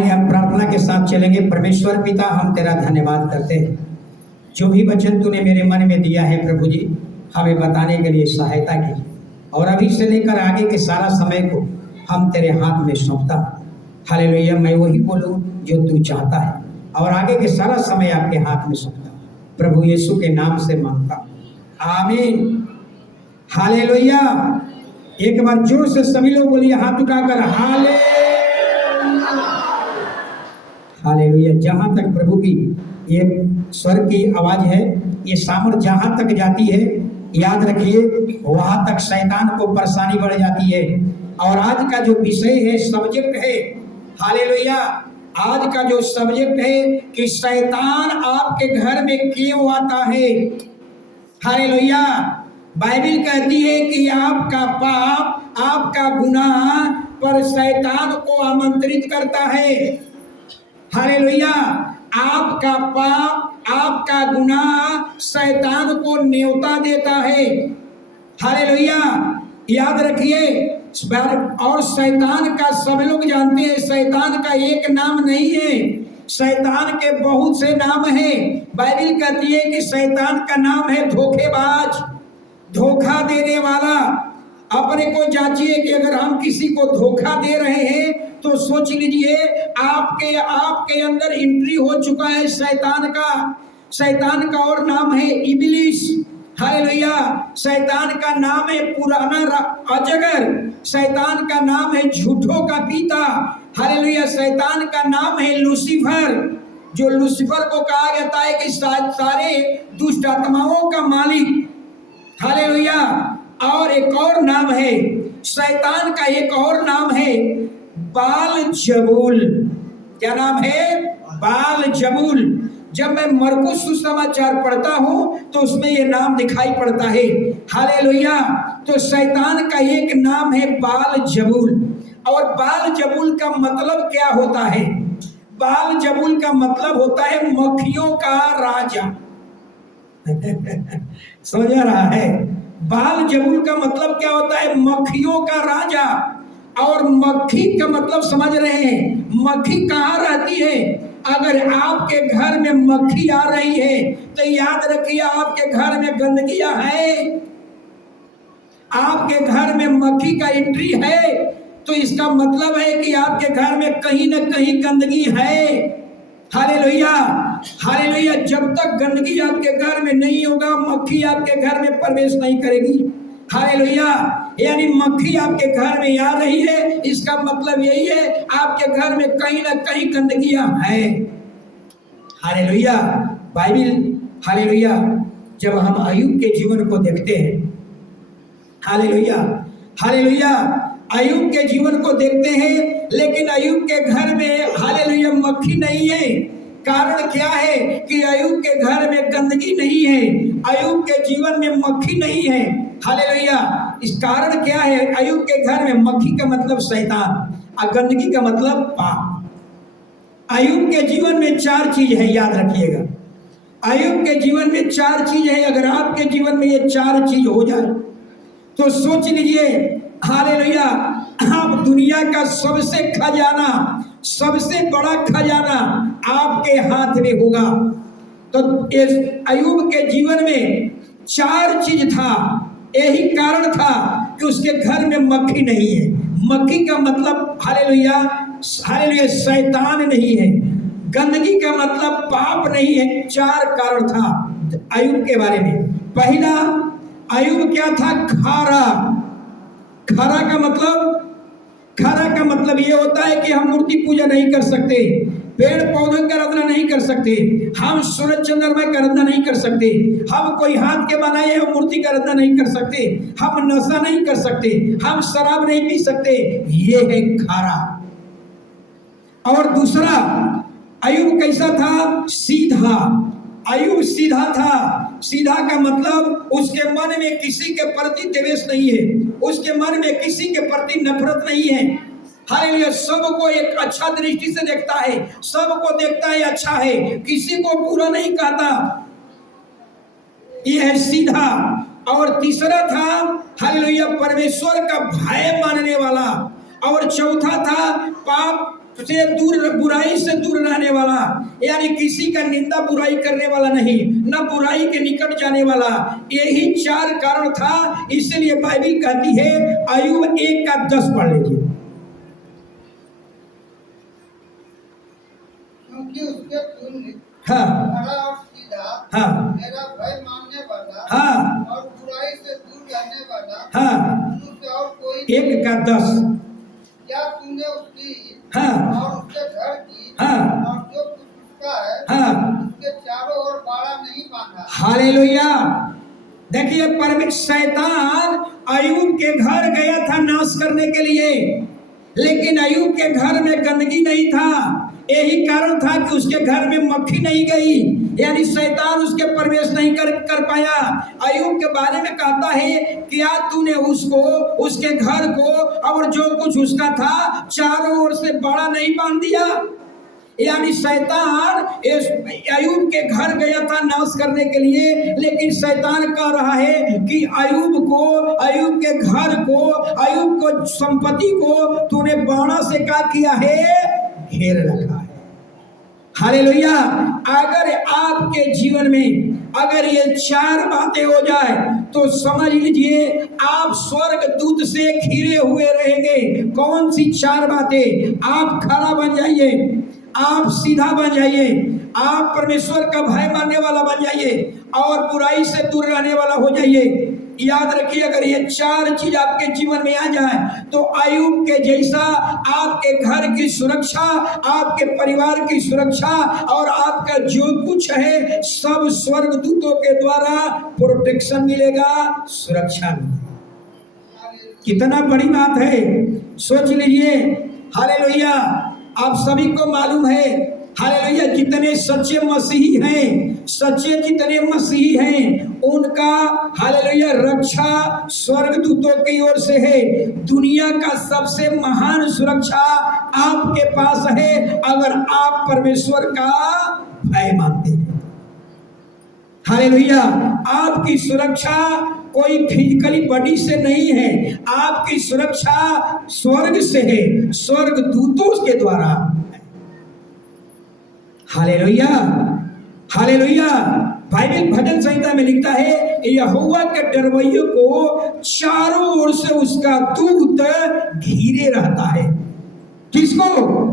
आइए हम प्रार्थना के साथ चलेंगे। परमेश्वर पिता, हम तेरा धन्यवाद करते हैं, जो भी वचन तूने मेरे मन में दिया है प्रभु जी, हमें बताने के लिए सहायता कीजिए। और अभी से लेकर आगे के सारा समय को हम तेरे हाथ में सौंपता हूं। हालेलुया। मैं वही बोलूं जो तू चाहता है, और आगे के सारा समय आपके हाथ में सौंपता हूं। प्रभु यीशु के नाम से मांगता हूं, आमीन। हालेलुया। एक बार जोर से सभी लोग बोलिए, हाथ उठाकर हालेलुया। हालेलुया। जहां तक प्रभु की ये स्वर की आवाज है, ये सामर जहां तक जाती है, याद रखिए वहां तक शैतान को परेशानी बढ़ जाती है। और आज का जो विषय है, सब्जेक्ट है, हालेलुया, आज का जो सब्जेक्ट है कि शैतान आपके घर में क्यों आता है। हालेलुया। बाइबल कहती है कि आपका पाप, आपका गुनाह पर शैतान को आमंत्रित करता है। हालेलुया। आपका पाप, आपका गुनाह शैतान को न्योता देता है। हालेलुया। याद रखिए, और शैतान का सब लोग जानते हैं, शैतान का एक नाम नहीं है, शैतान के बहुत से नाम हैं। बाइबल कहती है कि शैतान का नाम है धोखेबाज, धोखा देने वाला। अपने को जांचिए कि अगर हम किसी को धोखा दे रहे हैं तो सोच लीजिए आपके अंदर एंट्री हो चुका है शैतान का। शैतान का और नाम है इब्लीस। हालेलुया। शैतान का नाम है पुराना अजगर। शैतान का नाम है झूठों का पिता। हालेलुया। शैतान का नाम है लूसीफर, जो लूसीफर को कहा जाता है कि सारे दुष्ट आत्माओं का मालिक। हालेलुया। और एक और नाम है शैतान का, एक और नाम है बाल जबूल। क्या नाम है? बाल जबूल। जब मैं मरकुस सुसमाचार पढ़ता हूं तो उसमें ये नाम दिखाई पड़ता है। हालेलुया। तो शैतान का एक नाम है बाल जबूल। और बाल जबूल का मतलब क्या होता है? बाल जबूल का मतलब होता है मक्खियों का राजा। समझ रहा है? बाल जबूल का मतलब क्या होता है? मक्खियों का राजा। और मक्खी का मतलब समझ रहे हैं? मक्खी कहाँ रहती है? अगर आपके घर में मक्खी आ रही है तो याद रखिए आपके घर में गंदगियां है, आपके घर में मक्खी का एंट्री है, तो इसका मतलब है कि आपके घर में कहीं ना कहीं गंदगी है। हालेलुया। हालेलुया। जब तक गंदगी आपके घर में नहीं होगा, मक्खी आपके घर में प्रवेश नहीं करेगी। हालेलुया। यानी मक्खी आपके घर में आ रही है, इसका मतलब यही है आपके घर में कहीं ना कहीं गंदगियां है। हालेलुया। बाइबल, हालेलुया, जब हम अय्यूब के जीवन को देखते हैं, हालेलुया, हालेलुया, अय्यूब के जीवन को देखते हैं, लेकिन अय्यूब के घर में, हालेलुया, मक्खी नहीं है। कारण क्या है कि अय्यूब के घर में गंदगी नहीं है, अय्यूब के जीवन में मक्खी नहीं है। हालेलुया। इस कारण क्या है? अय्यूब के घर में मक्खी का मतलब शैतान और गंदगी का मतलब पाप। अय्यूब के जीवन में 4 चीज है, याद रखिएगा। अय्यूब के जीवन में 4 चीज है। अगर आपके जीवन में ये 4 चीज हो जाए तो सोच लीजिए, हालेलुया, आप दुनिया का सबसे खजाना, सबसे बड़ा खजाना आपके हाथ में होगा। तो इस अय्यूब के जीवन में 4 चीज था। यही कारण था कि उसके घर में मक्खी नहीं है। मक्खी का मतलब, हालेलुया, हालेलुया, शैतान नहीं है। गंदगी का मतलब पाप नहीं है। 4 कारण था अय्यूब के बारे में। पहला, अय्यूब क्या था? खारा। खारा का मतलब, खारा का मतलब ये होता है कि हम मूर्ति पूजा नहीं कर सकते, पेड़ पौधों की आराधना नहीं कर सकते, हम सूरज चंद्रमा की आराधना नहीं कर सकते, हम कोई हाथ के बनाए हुए मूर्ति की आराधना नहीं कर सकते, हम नशा नहीं कर सकते, हम शराब नहीं पी सकते। ये है खारा। और दूसरा, अय्यूब कैसा था? सीधा। अय्यूब सीधा था। सीधा का मतलब उसके मन में किसी के प्रति द्वेष नहीं है, उसके मन में किसी के प्रति नफरत नहीं है। हालेलुया। सबको एक अच्छा दृष्टि से देखता है, सबको देखता है अच्छा है, किसी को बुरा नहीं कहता। यह है सीधा। और तीसरा था, हालेलुया, परमेश्वर का भय मानने वाला। और चौथा था पाप से दूर, बुराई से दूर रहने वाला, यानी किसी का निंदा बुराई करने वाला नहीं, न बुराई के निकट जाने वाला। यही 4 कारण था। इसलिए बाइबल कहती है, अय्यूब 1:10 पढ़ लीजिए। क्योंकि उसके पुण्य हाँ खरा और सीधा, हाँ मेरा भय मानने वाला, हाँ और बुराई से दूर रहने वाला, हाँ, मनुष्य और कोई 1:10। क्या तूने उसकी हाँ और उसके घर की हाँ और जो कुछ उसका है हाँ, उसके चारों ओर बाड़ा नहीं बांधा। हालेलुया। देखिए, परमेश्वर शैतान अय्यूब के घर गया था नाश करने के लिए, लेकिन अय्यूब के घर में गंदगी नहीं था। यही कारण था कि उसके घर में मक्खी नहीं गई, यानी शैतान उसके प्रवेश नहीं कर पाया। अय्यूब के बारे में कहता है, क्या तूने उसको, उसके घर को और जो कुछ उसका था चारों ओर से बाड़ा नहीं बांध दिया? यानी शैतान अय्यूब के घर गया था नाश करने के लिए, लेकिन शैतान कह रहा है कि अय्यूब को, अय्यूब के घर को, अय्यूब को, संपत्ति को तूने बाड़ा से क्या किया है? घेर रखा है। हालेलुया। अगर आपके जीवन में अगर ये 4 बातें हो जाए तो समझ लीजिए आप स्वर्ग दूत से घिरे हुए रहेंगे। कौन सी 4 बातें? आप खड़ा बन जाइए, आप सीधा बन जाइए, आप परमेश्वर का भय मानने वाला बन जाइए और बुराई से दूर रहने वाला हो जाइए। याद रखिए, अगर ये 4 चीज आपके जीवन में आ जाए तो अय्यूब के जैसा आपके घर की सुरक्षा, आपके परिवार की सुरक्षा और आपका जो कुछ है सब स्वर्गदूतों के द्वारा प्रोटेक्शन मिलेगा, सुरक्षा मिलेगी। कितना बड़ी बात है, सोच लीजिए। हालेलुया। आप सभी को मालूम है, हालेलुया, जितने सच्चे मसीही हैं, सच्चे जितने मसीही हैं, उनका हालेलुया रक्षा स्वर्गदूतों की ओर से है। दुनिया का सबसे महान सुरक्षा आपके पास है अगर आप परमेश्वर का भय मानते हैं। हालेलुया। आपकी सुरक्षा कोई फिजिकली बॉडी से नहीं है, आपकी सुरक्षा स्वर्ग से है, स्वर्गदूतों के द्वारा। Hallelujah, hallelujah. बाइबल भजन संहिता में लिखता है, यहोवा के डरवैयों को चारों ओर से उसका दूत घिरे रहता है। किसको?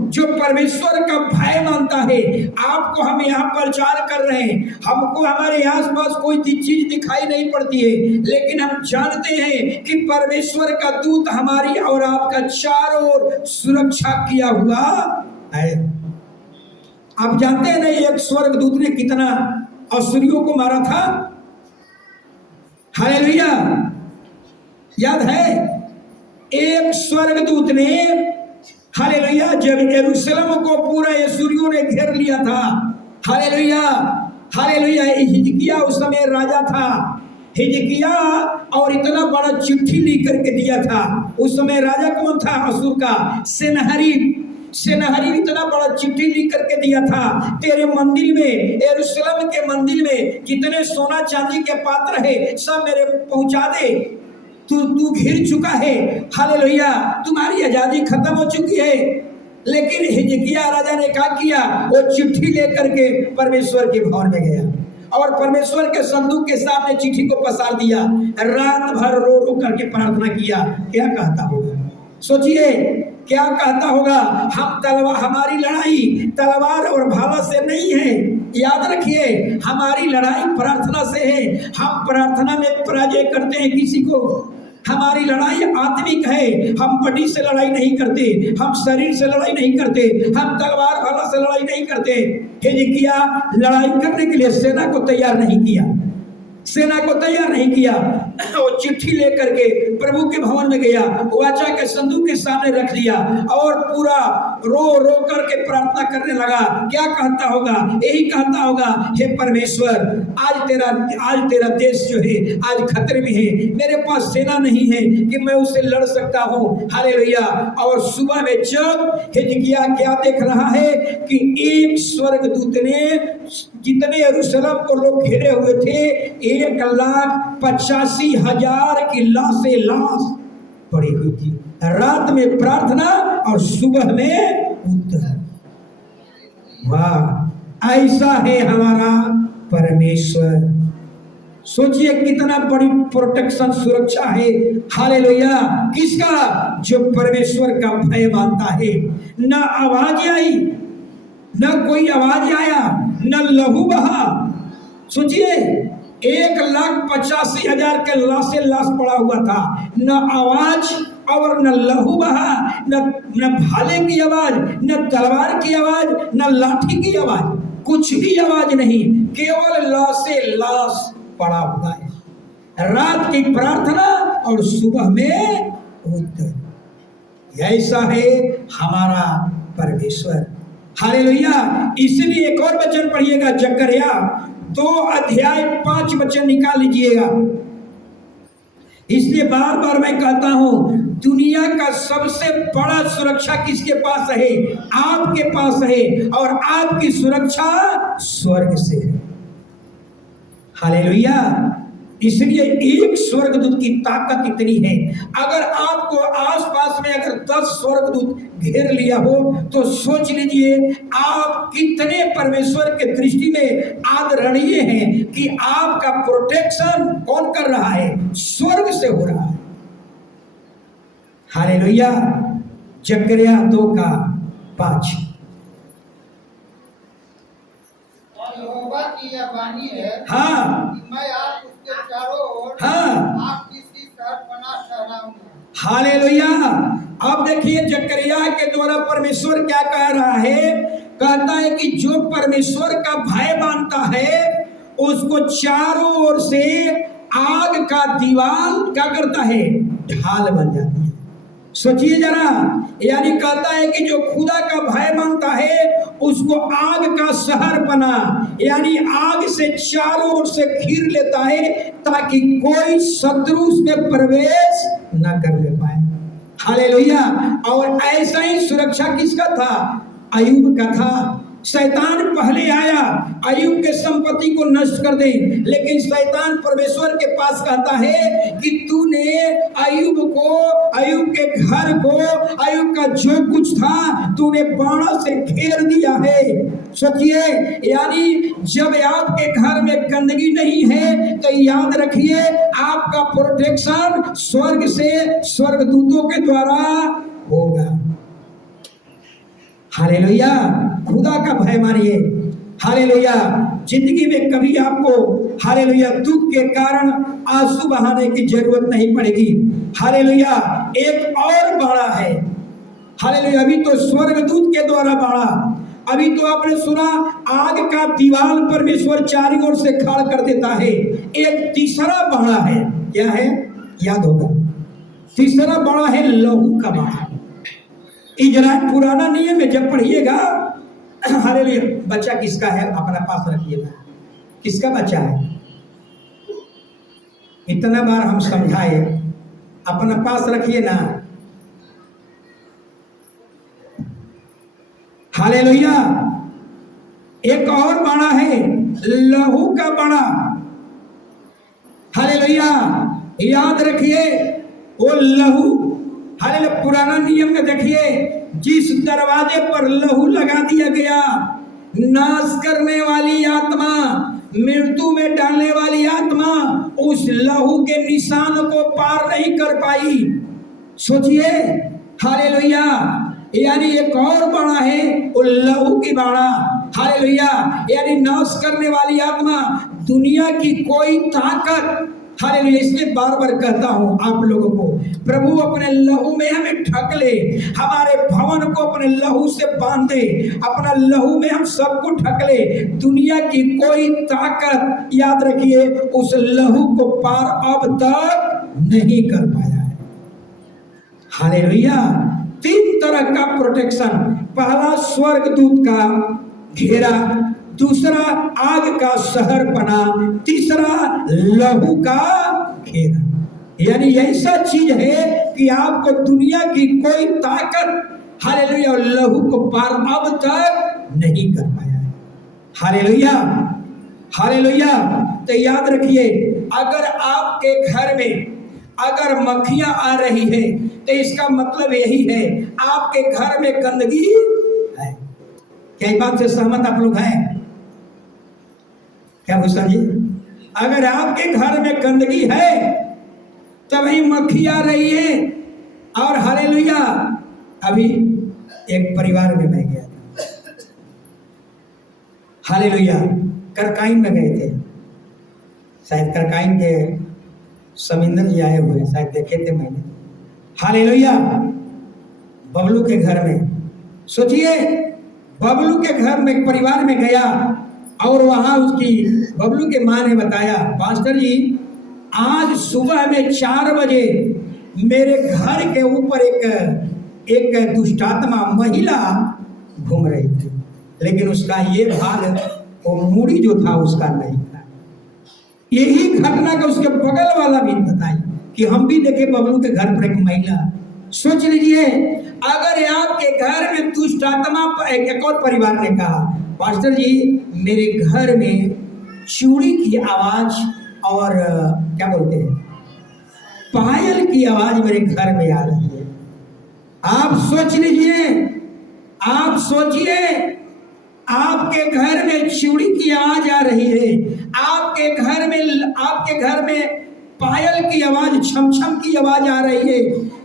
जो परमेश्वर का भय मानता है। आपको हम यहाँ प्रचार कर रहे हैं, हमको हमारे आसपास कोई चीज दिखाई नहीं पड़ती है, लेकिन हम जानते हैं कि परमेश्वर का दूत हमारी और आपका चारों ओर सुरक्षा किया हुआ है। आप जानते हैं ना, एक स्वर्गदूत ने कितना असुरियों को मारा था? हालेलुया। याद है, एक स्वर्गदूत ने, हालेलुया, जब यरूशलेम को पूरा असुरियों ने घेर लिया था, हालेलुया, हालेलुया, हिजकिय्याह उस समय राजा था। हिजकिय्याह और इतना बड़ा चिट्ठी लिख करके दिया था। उस समय राजा कौन था? असुर का सेनाहरीब। सेनाहरीब इतना बड़ा चिट्ठी लिख करके दिया था, तेरे मंदिर में, यरूशलेम के मंदिर में जितने सोना चांदी के पात्र है सब मेरे पहुंचा दे। तू घिर चुका है, हालेलुया, तुम्हारी आजादी खत्म हो चुकी है। लेकिन हिजकिय्याह राजा ने क्या किया? वो चिट्ठी लेकर के परमेश्वर के भवन में गया और परमेश्वर के संदूक के सामने चिट्ठी को पसार दिया। रात भर रो रो करके प्रार्थना किया। क्या कहता होगा? सोचिए क्या कहता होगा? हम तलवार, हमारी लड़ाई तलवार और भाला से नहीं है। याद रखिए, हमारी लड़ाई प्रार्थना से है। हम प्रार्थना में पराजय करते हैं किसी को। हमारी लड़ाई आत्मिक है। हम बॉडी से लड़ाई नहीं करते, हम शरीर से लड़ाई नहीं करते, हम तलवार भाला से लड़ाई नहीं करते। हिजकिय्याह लड़ाई करने के लिए सेना को तैयार नहीं किया, सेना को तैयार नहीं किया। वो चिट्ठी लेकर के प्रभु के भवन में गया, वाचा के संदूक के सामने रख दिया और पूरा रो रो करके प्रार्थना करने लगा। क्या कहता होगा? यही कहता होगा, हे परमेश्वर, आज तेरा देश जो है आज खतरे में है। मेरे पास सेना नहीं है कि मैं उससे लड़ सकता हूँ। हालेलुया। और सुबह में जब हिजकिय्याह क्या देख रहा है कि एक स्वर्गदूत ने, जितने यरूशलेम को लोग घेरे हुए थे, 1,85,000 की लाश पड़ी हुई थी। रात में प्रार्थना और सुबह में उत्तर। वाह, ऐसा है हमारा परमेश्वर। सोचिए कितना बड़ी प्रोटेक्शन, सुरक्षा है। हालेलुया। किसका? जो परमेश्वर का भय मानता है। ना आवाज आई, ना कोई आवाज आया, ना लहू बहा। सोचिए 1,85,000 के लाश पड़ा हुआ था। न आवाज और न लहू बहा, न भाले की आवाज, न तलवार की आवाज, न लाठी की आवाज, कुछ भी आवाज नहीं, केवल लाश पड़ा हुआ है। रात की प्रार्थना और सुबह में उत्तर। ऐसा है हमारा परमेश्वर। हालेलुया। इसलिए एक और वचन पढ़िएगा, जकरिया 2 अध्याय 5 वचन निकाल लीजिएगा। इसलिए बार बार मैं कहता हूं, दुनिया का सबसे बड़ा सुरक्षा किसके पास है? आपके पास है। और आपकी सुरक्षा स्वर्ग से है। हालेलुया। इसलिए एक स्वर्गदूत की ताकत इतनी है, अगर आपको आसपास में अगर 10 स्वर्गदूत घेर लिया हो तो सोच लीजिए आप कितने परमेश्वर के दृष्टि में आदरणीय हैं कि आपका प्रोटेक्शन कौन कर रहा है? स्वर्ग से हो रहा है। हालेलुया। जकरिया 2:5। यहोवा की यह वाणी है, हाँ, कि मैं आप उसके चारों ओर हाँ, आपकी सी शहरपनाह ठहराऊंगा। हालेलुया। अब देखिए जकरिया के द्वारा परमेश्वर क्या कह रहा है? कहता है कि जो परमेश्वर का भय मानता है उसको चारों ओर से आग का दीवार क्या करता है? ढाल बन जाती है। सोचिए जरा, यानी कहता है कि जो खुदा का भय मानता है उसको आग का शहर बना, यानी आग से चारों ओर से घेर लेता है ताकि कोई शत्रु उसमें प्रवेश न कर ले पाए। हालेलुया। और ऐसा ही सुरक्षा किसका था? अय्यूब का था। शैतान पहले आया अय्यूब के संपत्ति को नष्ट कर दे, लेकिन शैतान परमेश्वर के पास कहता है कि तूने अय्यूब को, अय्यूब के घर को, अय्यूब का जो कुछ था तूने बाणों से घेर दिया है। सोचिए, यानी जब आपके घर में गंदगी नहीं है तो याद रखिए आपका प्रोटेक्शन स्वर्ग से, स्वर्गदूतों के द्वारा होगा। हालेलुया। खुदा का भय मानिए। हालेलुया। जिंदगी में कभी आपको हालेलुया दुख के कारण आंसू बहाने की जरूरत नहीं पड़ेगी। हालेलुया। एक और बाड़ा है। हालेलुया। अभी तो स्वर्गदूत के द्वारा बाड़ा, अभी तो आपने सुना आग का दीवार परमेश्वर चारों ओर से खड़ा कर देता है। एक तीसरा बाड़ा है। क्या है? याद होगा, तीसरा बाड़ा है लहू का बाड़ा। इजराइल पुराना नियम में जब पढ़िएगा, हालेलुया, बच्चा किसका है अपना पास रखिएगा। किसका बच्चा है? इतना बार हम समझाए, अपना पास रखिए ना। हालेलुया। एक और बाड़ा है, लहू का बाड़ा। हालेलुया। याद रखिए वो लहू। हालेलुया। पुराना नियम में देखिए, जिस दरवाजे पर लहू लगा दिया गया, नाश करने वाली आत्मा, मृत्यु में डालने वाली आत्मा उस लहू के निशान को पार नहीं कर पाई। सोचिए। हालेलुया। यानी एक और बाड़ा है वो लहू की बाड़ा। हालेलुया। यानी नाश करने वाली आत्मा, दुनिया की कोई ताकत। हालेलुया। इसलिए बार बार कहता हूं आप लोगों को, प्रभु अपने लहू में हमें ढक ले, हमारे भवन को अपने लहू से बांध दे, अपना लहू में हम सबको ढक ले। दुनिया की कोई ताकत, याद रखिए, उस लहू को पार अब तक नहीं कर पाया है। हालेलुया। 3 तरह का प्रोटेक्शन। पहला स्वर्गदूत का घेरा, दूसरा आग का शहर बना, तीसरा लहू का घेरा। यानी ऐसा चीज है कि आपको दुनिया की कोई ताकत, हालेलुया, लहू को पार अब तक नहीं कर पाया है। हालेलुया। हालेलुया। तो याद रखिए, अगर आपके घर में अगर मक्खियां आ रही है तो इसका मतलब यही है आपके घर में गंदगी है। क्या इस बात से सहमत आप लोग हैं? क्या भूषण जी, अगर आपके घर में गंदगी है तभी मक्खी आ रही है। और हालेलुया, अभी एक परिवार में मैं गया था, हालेलुया, करकाइन में गए थे, शायद करकाइन के समिंदर जी आए हुए, शायद देखे थे मैंने, हालेलुया। बबलू के घर में, सोचिए, बबलू के घर में परिवार में गया और वहां उसकी बबलू के माँ ने बताया, पास्टर जी आज सुबह में 4 बजे मेरे घर के ऊपर एक दुष्टात्मा महिला घूम रही थी, लेकिन उसका ये भाग, वो मूड़ी जो था उसका नहीं था। यही घटना का उसके बगल वाला भी बताई कि हम भी देखे बबलू के घर पर एक महिला। सोच लीजिए, अगर आपके घर में दुष्ट आत्मा, एक और परिवार ने कहा, पास्टर जी मेरे घर में चूड़ी की आवाज और क्या बोलते हैं, पायल की आवाज मेरे घर में आ रही है। आप सोच लीजिए, आप सोचिए, आपके घर में चूड़ी की आवाज आ रही है, आपके घर में पायल की आवाज, छम छम की आवाज आ रही है।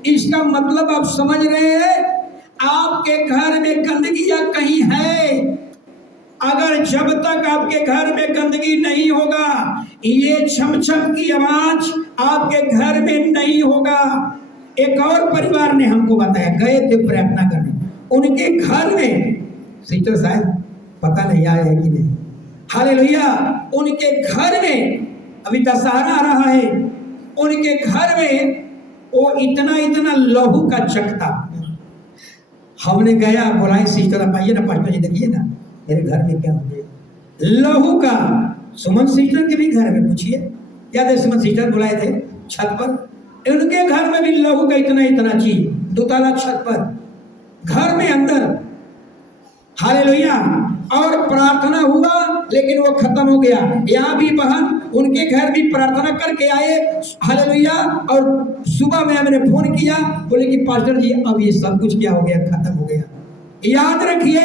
इसका मतलब आप समझ रहे हैं, आपके घर में गंदगी या कहीं है। अगर जब तक आपके घर में गंदगी नहीं होगा, ये छम छम की आवाज आपके घर में नहीं होगा। एक और परिवार ने हमको बताया, गए थे प्रार्थना करने, उनके घर में, सिस्टर साहब पता नहीं आया है कि नहीं, हालेलुया, उनके घर में अभी दशहरा आ रहा है, उनके घर में वो इतना लहू का चकता। हमने गया, बुलाई सिस्टर आप आइए ना, पास्टर जी देखिए ना मेरे घर में क्या हो गया, लहू का। सुमन सिस्टर के भी घर में पूछिए, क्या थे, सुमन सिस्टर बुलाए थे छत पर, उनके घर में भी लहू का इतना चीज, 2 ताला छत पर, घर में अंदर, हालेलुया। और प्रार्थना हुआ लेकिन वो खत्म हो गया। यहाँ भी बहन उनके घर भी प्रार्थना करके आए, हालेलुया, और सुबह में हमने फोन किया, बोले कि पास्टर जी अब ये सब कुछ क्या हो गया, खत्म हो गया। याद रखिए,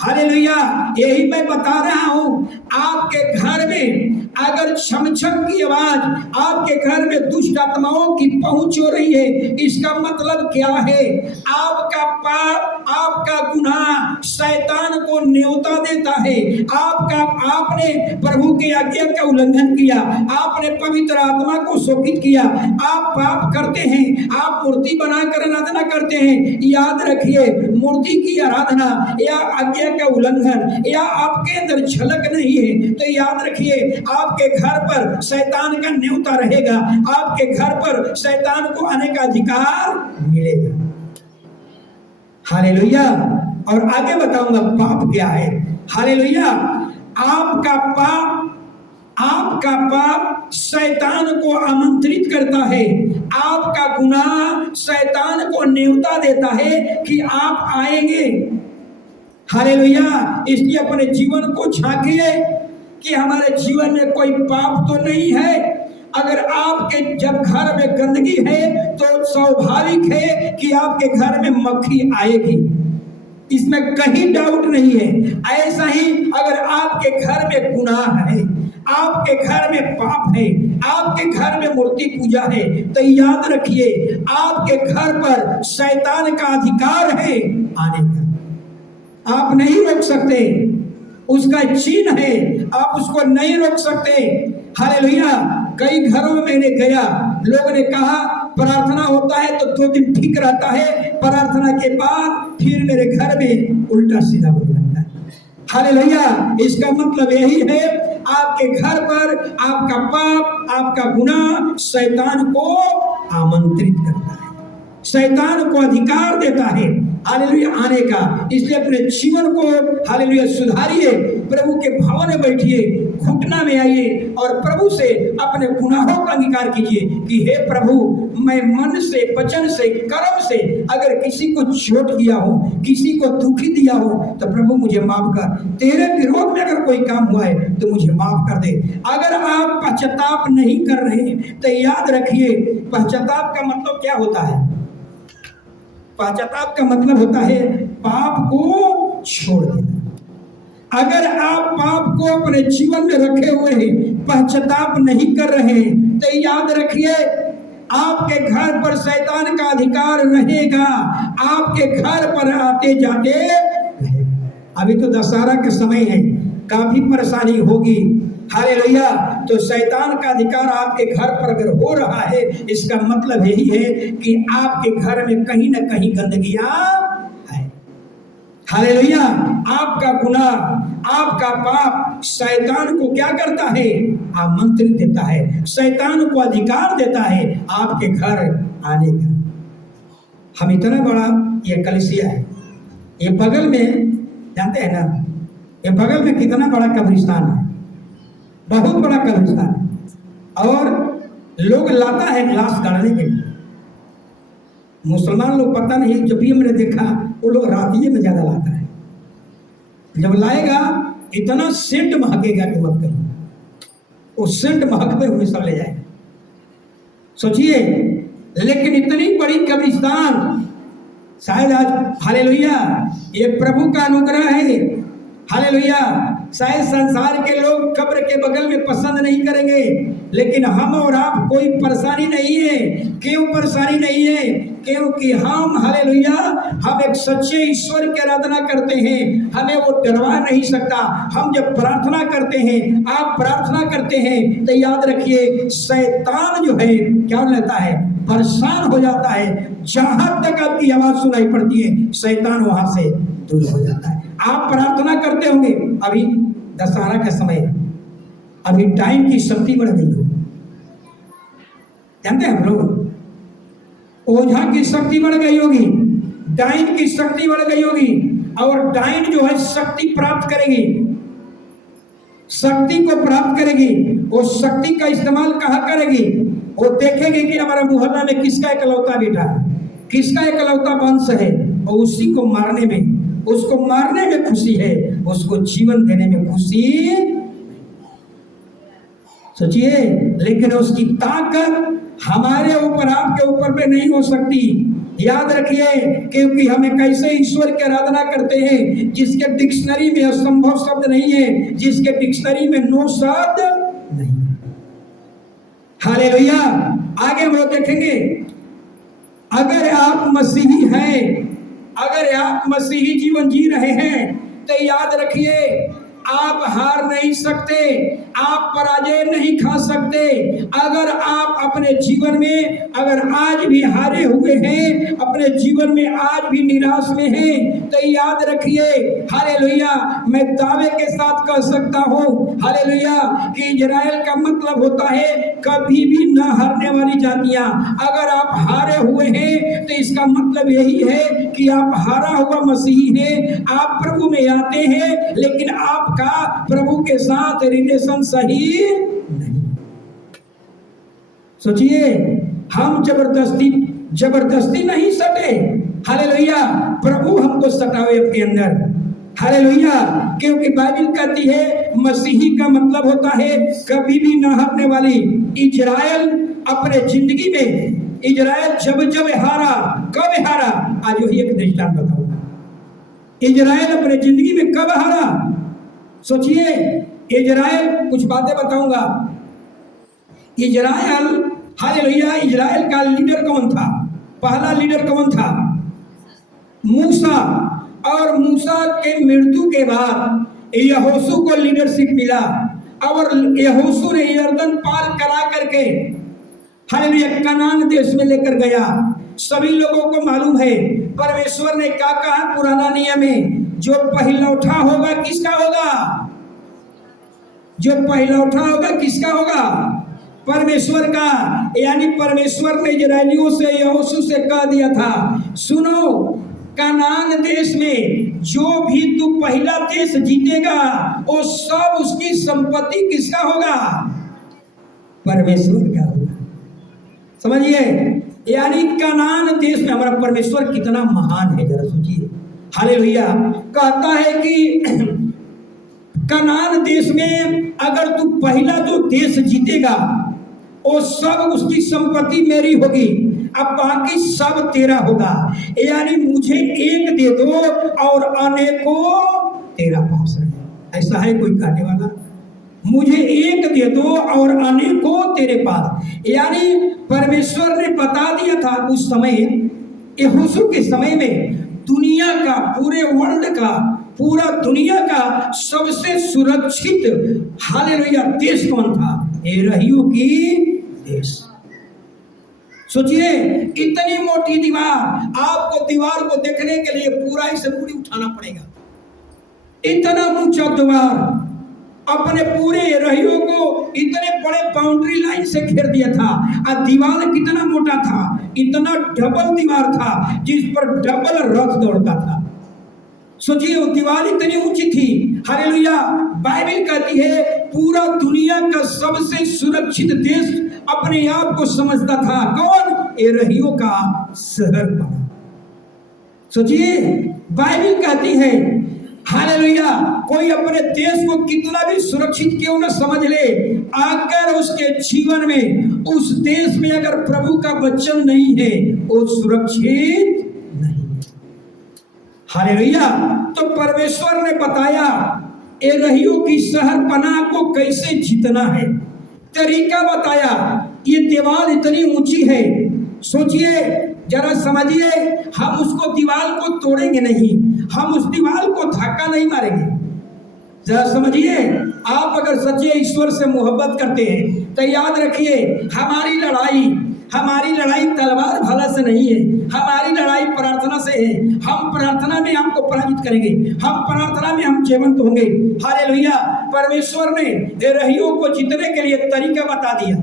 हालेलुया, यही मैं बता रहा हूं, आपके घर में अगर छम छम की आवाज, आपके घर में दुष्ट आत्माओं की पहुंच हो रही है, इसका मतलब क्या है, आपका पाप, आपका गुनाह शैतान को न्योता देता है। आपने प्रभु के आज्ञा का उल्लंघन किया, आपने पवित्र आत्मा को शोकित किया, आप पाप करते हैं, आप मूर्ति बनाकर आराधना करते हैं। याद रखिए, मूर्ति की आराधना या आज्ञा का उल्लंघन या आपके अंदर झलक नहीं है तो याद रखिए, आपके घर पर शैतान का न्योता रहेगा, आपके घर पर शैतान को आने का अधिकार मिलेगा। हालेलुया। और आगे बताऊंगा पाप क्या है। हालेलुया। आपका पाप शैतान को आमंत्रित करता है, आपका गुनाह शैतान को न्योता देता है कि आप आएंगे। हालेलुया। इसलिए अपने जीवन को झांकिए कि हमारे जीवन में कोई पाप तो नहीं है। अगर आपके जब घर में गंदगी है तो स्वाभाविक है कि आपके घर में मक्खी आएगी, इसमें कहीं डाउट नहीं है। ऐसा ही अगर आपके घर में गुनाह है, आपके घर में पाप है, आपके घर में मूर्ति पूजा है, तो याद रखिए आपके घर पर शैतान का अधिकार है आने का। आप नहीं रोक सकते, उसका चिन्ह है, आप उसको नहीं रोक सकते। हालेलुया। कई घरों में मैंने गया, लोगों ने कहा प्रार्थना होता है तो 2 दिन ठीक रहता है, प्रार्थना के बाद फिर मेरे घर में उल्टा सीधा हो जाता है। हालेलुया। इसका मतलब यही है, आपके घर पर आपका पाप, आपका गुनाह शैतान को आमंत्रित करता है, शैतान को अधिकार देता है हालेलुया आने का। इसलिए अपने जीवन को हालेलुया सुधारिए, प्रभु के भवन में बैठिए, घुटना में आइए और प्रभु से अपने गुनाहों का अंगीकार कीजिए कि हे प्रभु, मैं मन से, वचन से, कर्म से अगर किसी को चोट दिया हो, किसी को दुखी दिया हो, तो प्रभु मुझे माफ कर। तेरे विरोध में अगर कोई काम हुआ है तो मुझे माफ कर दे। अगर आप पश्चाताप नहीं कर रहे तो याद रखिए, पश्चाताप का मतलब क्या होता है? पश्चाताप का मतलब होता है पाप को छोड़ देना। अगर आप पाप को अपने जीवन में रखे हुए हैं, पश्चाताप नहीं कर रहे हैं, तो याद रखिए आपके घर पर शैतान का अधिकार रहेगा, आपके घर पर आते जाते रहेगा। अभी तो दशहरा के समय है, काफी परेशानी होगी, हालेलुया। तो शैतान का अधिकार आपके घर पर अगर हो रहा है, इसका मतलब यही है कि आपके घर में कहीं ना कहीं गंदगियां है, हालेलुया। आपका गुनाह, आपका पाप शैतान को क्या करता है? आमंत्रित देता है, शैतान को अधिकार देता है आपके घर आने का। हम इतना बड़ा ये कलीसिया है, ये बगल में जानते हैं ना, ये बगल में कितना बड़ा कब्रिस्तान है, बहुत बड़ा कब्रिस्तान है, और लोग लाता है लाश गाड़ने के लिए। मुसलमान लोग पता नहीं, जब भी हमने देखा वो लोग रातिये में ज्यादा लाता है। जब लाएगा इतना सेंट महकेगा कि मत कहिए, वो सेंट महकते हुए सब ले जाएगा, सोचिए। लेकिन इतनी बड़ी कब्रिस्तान शायद आज, हालेलुया, ये प्रभु का अनुग्रह है, हालेलुया। शायद संसार के लोग कब्र के बगल में पसंद नहीं करेंगे, लेकिन हम और आप कोई परेशानी नहीं है। क्यों परेशानी नहीं है? क्योंकि हम, हालेलुया, हम एक सच्चे ईश्वर की आराधना करते हैं, हमें वो डरवा नहीं सकता। हम जब प्रार्थना करते हैं, आप प्रार्थना करते हैं, तो याद रखिए शैतान जो है क्या लेता है? परेशान हो जाता है। जहां तक आपकी आवाज सुनाई पड़ती है, शैतान वहां से दूर हो जाता है। आप प्रार्थना करते होंगे, अभी दशहरा का समय, अभी टाइम की शक्ति बढ़ गई हो, जानते हैं हम लोग, ओझा की शक्ति बढ़ गई होगी, डाइन की शक्ति बढ़ गई होगी, और डाइन जो है शक्ति प्राप्त करेगी, शक्ति को प्राप्त करेगी। वो शक्ति का इस्तेमाल कहाँ करेगी? वो देखेगी कि हमारा मोहल्ला में किसका इकलौता बेटा है, किसका इकलौता वंश है, और उसी को मारने में, उसको मारने में खुशी है, उसको जीवन देने में खुशी। सोचिए, लेकिन उसकी ताकत हमारे ऊपर, आपके ऊपर में नहीं हो सकती। याद रखिए, क्योंकि हम एक ऐसे ईश्वर की आराधना करते हैं जिसके डिक्शनरी में असंभव शब्द नहीं है, जिसके डिक्शनरी में नो शब्द नहीं। हालेलुया। आगे हम लोग देखेंगे, अगर आप मसीही हैं, अगर आप मसीही जीवन जी रहे हैं, तो याद रखिए आप हार नहीं सकते, आप पराजय नहीं खा सकते। अगर आप अपने जीवन में अगर आज भी हारे हुए हैं, अपने जीवन में आज भी निराश में हैं, तो याद रखिए, हालेलुया, मैं दावे के साथ कह सकता हूँ, हालेलुया, कि इजराइल का मतलब होता है कभी भी न हारने वाली जातियां। अगर आप हारे हुए हैं तो इसका मतलब यही है कि आप हारा हुआ मसीही हैं। आप प्रभु में आते हैं, लेकिन आपका प्रभु के साथ रिलेशन सही नहीं। सोचिए, हम जबरदस्ती नहीं सटे, हालेलुया, प्रभु हमको सटावे अपने अंदर, हालेलुया। क्योंकि बाइबल कहती है मसीही का मतलब होता है कभी भी न हारने वाली। इजराइल अपने जिंदगी में, इजराइल जब हारा, कब हारा? आज वही एक दृष्टांत बताऊंगा। इजराइल अपने जिंदगी में कब हारा? सोचिए, इजराइल, कुछ बातें बताऊंगा। इजराइल, हालेलुया, इजराइल का लीडर कौन था? पहला लीडर कौन था? मूसा। और मूसा के मृत्यु के बाद यहोशू को लीडरशिप मिला, और यहोशू ने यरदन पार करा करके, हालेलुया, कनान देश में लेकर गया। सभी लोगों को मालूम है परमेश्वर ने क्या कहा पुराना नियम में, जो पहिलौठा होगा किसका होगा? जो पहिलौठा होगा किसका होगा? परमेश्वर का। यानी परमेश्वर ने इजराइलियों से, यहोशू से कह दिया था, सुनो, कनान देश में जो भी तू पहला देश जीतेगा वो सब उसकी संपत्ति किसका होगा? परमेश्वर का होगा। समझिए, यानी कनान देश में हमारा परमेश्वर कितना महान है, जरा सोचिए। हालेलुया। कहता है कि कनान देश में अगर तू पहला जो देश जीतेगा वो सब उसकी संपत्ति मेरी होगी, अब बाकी सब तेरा होगा। यानी मुझे एक दे दो और अनेकों तेरा पास रहे। ऐसा है कोई कहने वाला? मुझे एक दे दो और अनेकों तेरे पास। यानी परमेश्वर ने बता दिया था उस समय, यहोशू के समय में, दुनिया का, पूरे वर्ल्ड का, पूरा दुनिया का सबसे सुरक्षित हालेलुया देश कौन था? एरहियों की देश। सोचिए, इतनी मोटी दीवार, आपको दीवार को देखने के लिए पूरा इसे पूरी उठाना पड़ेगा। इतना ऊंचा दीवार, अपने पूरे एरहियों को इतने बड़े बाउंड्री लाइन से घेर दिया था। और दीवार कितना मोटा था? इतना डबल दीवार था जिस पर डबल रथ दौड़ता था। सोचिए, वो दीवार इतनी ऊंची थी। हालेलुया। बाइबल कहती है पूरा दुनिया का सबसे सुरक्षित देश अपने आप को समझता था कौन? एरहियों का शहर बना। सोचिए, बाइबल कहती है हालेलुया, कोई अपने देश को कितना भी सुरक्षित क्यों न समझ ले, अगर उसके जीवन में उस देश में अगर प्रभु का वचन नहीं है वो सुरक्षित नहीं। हालेलुया। तो परमेश्वर ने बताया एरहियों की शहर पनाह को कैसे जीतना है, तरीका बताया। ये दीवार इतनी ऊंची है, सोचिए, जरा समझिए, हम उसको दीवार को तोड़ेंगे नहीं, हम उस दीवार को धक्का नहीं मारेंगे। जरा समझिए, आप अगर सच्चे ईश्वर से मोहब्बत करते हैं तो याद रखिए, हमारी लड़ाई तलवार भाला से नहीं है, हमारी लड़ाई प्रार्थना से है। हम प्रार्थना में आपको पराजित करेंगे, हम प्रार्थना में हम जीवंत होंगे। हालेलुया। परमेश्वर ने एरहियों को जीतने के लिए तरीका बता दिया।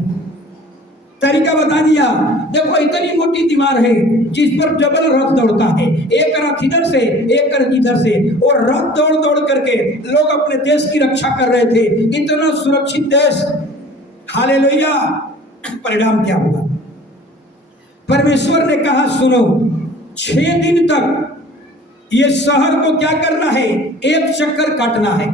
देखो, इतनी मोटी दीवार है जिस पर डबल रथ दौड़ता है, एक रथ इधर से एक रथ इधर से, और रथ दौड़ दौड़ करके लोग अपने देश की रक्षा कर रहे थे। इतना सुरक्षित देश। हालेलुया। परिणाम क्या होगा? परमेश्वर ने कहा सुनो, 6 दिन तक ये शहर को क्या करना है? एक चक्कर काटना है।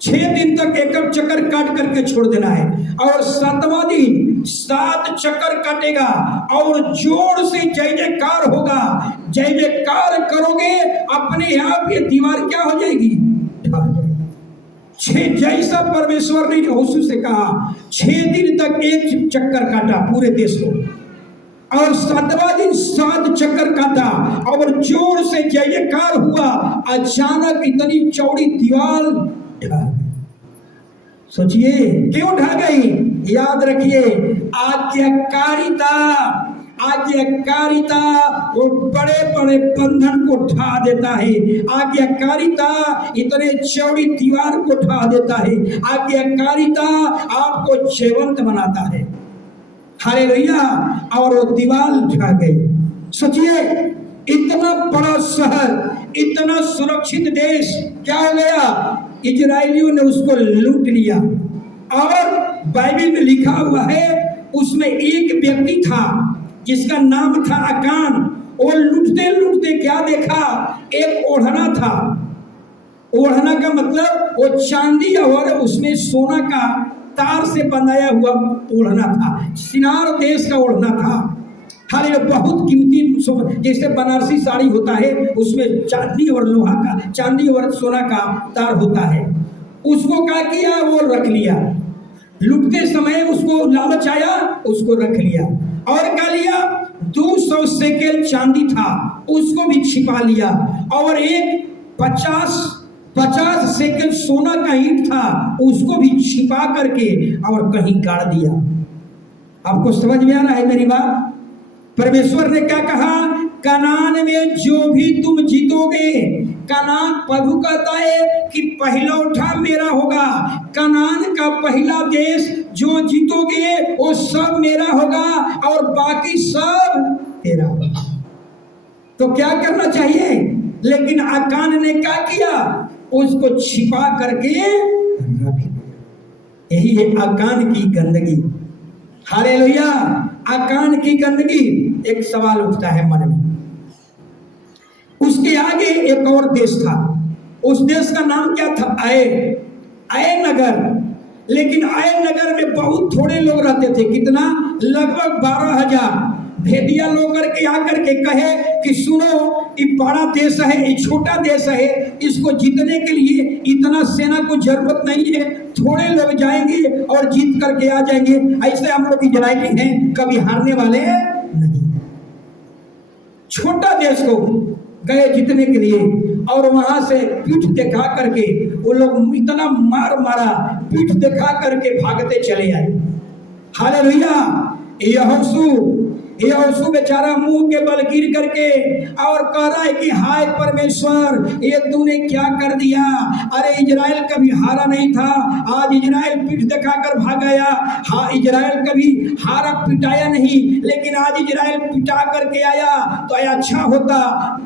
6 दिन तक एक चक्कर काट करके छोड़ देना है, और 7वां दिन 7 चक्कर काटेगा और जोर से जय जयकार होगा। जय जयकार करोगे, अपने आप ये दीवार क्या हो जाएगी? जैसा परमेश्वर ने यहोशू से कहा, 6 दिन तक एक चक्कर काटा पूरे देश को, और 7वां दिन 7 चक्कर काटा और जोर से जय जयकार हुआ। अचानक इतनी चौड़ी दीवार ढह गई। सोचिए, क्यों ढह गई? याद रखिए, आज्ञाकारिता वो बड़े बड़े बंधन को ढा देता है। आज्ञाकारिता इतने चौड़ी दीवार को ढा देता है। आज्ञाकारिता आपको जीवंत बनाता है। हालेलुया। और वो दीवार ढह गई। सोचिए, इतना बड़ा शहर, इतना सुरक्षित देश, क्या हो गया? इजराइलियों ने उसको लूट लिया। और बाइबल में लिखा हुआ है, उसमें एक व्यक्ति था जिसका नाम था अकान। वो लूटते लूटते क्या देखा? एक ओढ़ना था। ओढ़ना का मतलब वो चांदी और उसमें सोना का तार से बनाया हुआ ओढ़ना था। सिनार देश का ओढ़ना था। हाले बहुत कीमती, जैसे बनारसी साड़ी होता है उसमें चांदी और लोहा का, चांदी और सोना का तार होता है। उसको क्या किया? वो रख लिया। लुटते समय उसको लालच आया, उसको रख लिया। और क्या लिया? 200 शेकेल चांदी था, उसको भी छिपा लिया। और एक 50 शेकेल सोना का ईंट था, उसको भी छिपा करके और कहीं गाड़ दिया। आपको समझ में आ रहा है मेरी बात? परमेश्वर ने क्या कहा? कनान में जो भी तुम जीतोगे, कनान, प्रभु कहता है कि पहला उठा मेरा होगा। कनान का पहला देश जो जीतोगे वो सब मेरा होगा और बाकी सब तेरा होगा। तो क्या करना चाहिए? लेकिन आकान ने क्या किया? उसको छिपा करके रख दिया। यही है आकान की गंदगी। हालेलुया। आकान की गंदगी। एक सवाल उठता है मन में। उसके आगे एक और देश था। उस देश का नाम क्या था? आय नगर। लेकिन आय नगर में बहुत थोड़े लोग रहते थे। कितना? लगभग 12,000। भेदिया लोग करके आकर के कहे कि सुनो, ये बड़ा देश है, ये छोटा देश है, इसको जीतने के लिए इतना सेना को जरूरत नहीं है, थोड़े लोग जाएंगे और जीत करके आ जाएंगे। ऐसे हम लोग इजरायली हैं, कभी हारने वाले नहीं। छोटा देश को गए जीतने के लिए और वहां से पीठ दिखा करके वो लोग इतना मार मारा, पीठ दिखा करके भागते चले आए। हालेलुया। यहोशू बेचारा मुंह के बल गिर करके और कह रहा है कि हाय परमेश्वर, ये तूने क्या कर दिया? अरे इजराइल कभी हारा नहीं था, आज इजराइल पीठ दिखाकर भाग गया। हाँ, इजराइल कभी हारा पिटाया नहीं, लेकिन आज इजराइल पिटा करके आया तो अच्छा होता,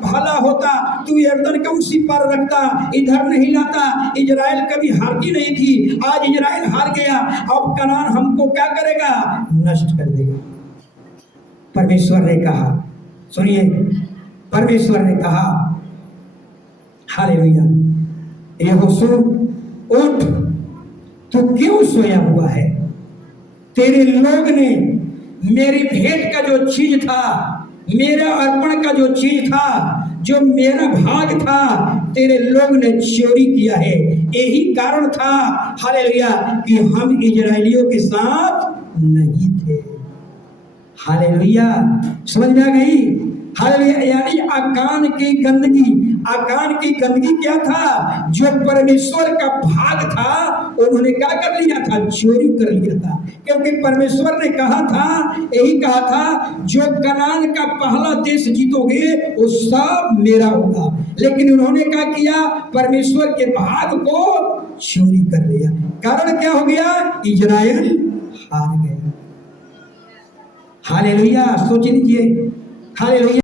भला होता, तू यरदन का उसी पर रखता, इधर नहीं लाता। इजराइल कभी हारती नहीं थी, आज इजराइल हार गया, अब कनान हमको क्या करेगा? नष्ट कर देगा। परमेश्वर ने कहा, सुनिए, परमेश्वर ने कहा, हालेलुया, यहोशू उठ, तू क्यों सोया हुआ है? तेरे लोग ने मेरी भेंट का जो चीज था, मेरा अर्पण का जो चीज था, जो मेरा भाग था, तेरे लोग ने चोरी किया है। यही कारण था, हालेलुया, कि हम इजरायलियों के साथ नहीं थे। हालेलुया। समझ में आ गई? हालेलुया। यानी आकान की गंदगी। आकान की गंदगी क्या था? जो परमेश्वर का भाग था, उन्होंने क्या कर लिया था? चोरी कर लिया था। क्योंकि परमेश्वर ने कहा था, यही कहा था, जो कनान का पहला देश जीतोगे वो सब मेरा होगा। लेकिन उन्होंने क्या किया? परमेश्वर के भाग को चोरी कर लिया। कारण क्या हो गया? इजराइल हार गया। हालेलुया। सोच लीजिए। हालेलुया।